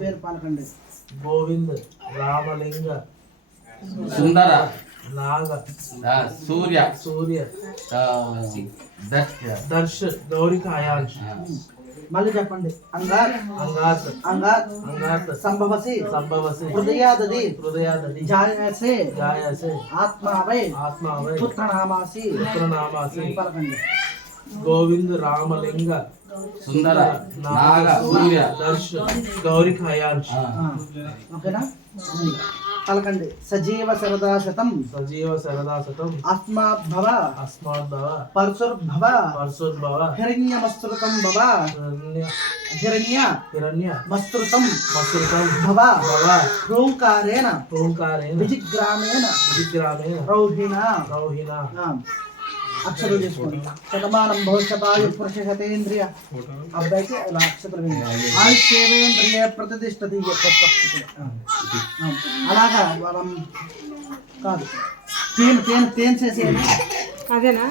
పేరు పలకండి. గోవింద్, రామలింగ, సుందర, నాగ, సూర్య, దర్శ్, గౌరిక, అయాంష్. మళ్ళీ చెప్పండి. అంగార్, అంగాత్, అంగాత్, అంగాత్, సంభవసి, సంభవసి, హృదయాదది, హృదయాదది, జాయసే, జాయసే, ఆత్మావై, ఆత్మావై, పుత్రనామాసి, పుత్రనామాసి. పలకండి. గోవింద్, రామలింగ, సుందర, నాగ, సూర్య, దర్శ్, గౌరిక, అయాంష్. ఓకేనా? పలకండి. సజీవ శరదా శతం, సజీవ శరదా శతం, ఆత్మాద్భవ, అస్మాద్భవ, పరశుర్భవ, పరశుద్భవ, హిరణ్యమస్తృతం భవ, హిరణ్య హిరణ్య మస్తృతం మస్తృతం భవ, భవ, హ్రూంకారేణ ఓంకారేణ విజిగ్రామేణ విగ్రామేణ రౌహిణ. రౌహిణ. అక్షరం తీసుకోండి. శతమానం భవిష్యతాయు పురుషశతేంద్రియ. అబ్బాయికి ఇలా అక్షతలు వేయండి. ఆయుష్యేంద్రియ ప్రతిష్టతి. అలాగా మనం కాదు, తేన్ చేసేయండి. అదేనా?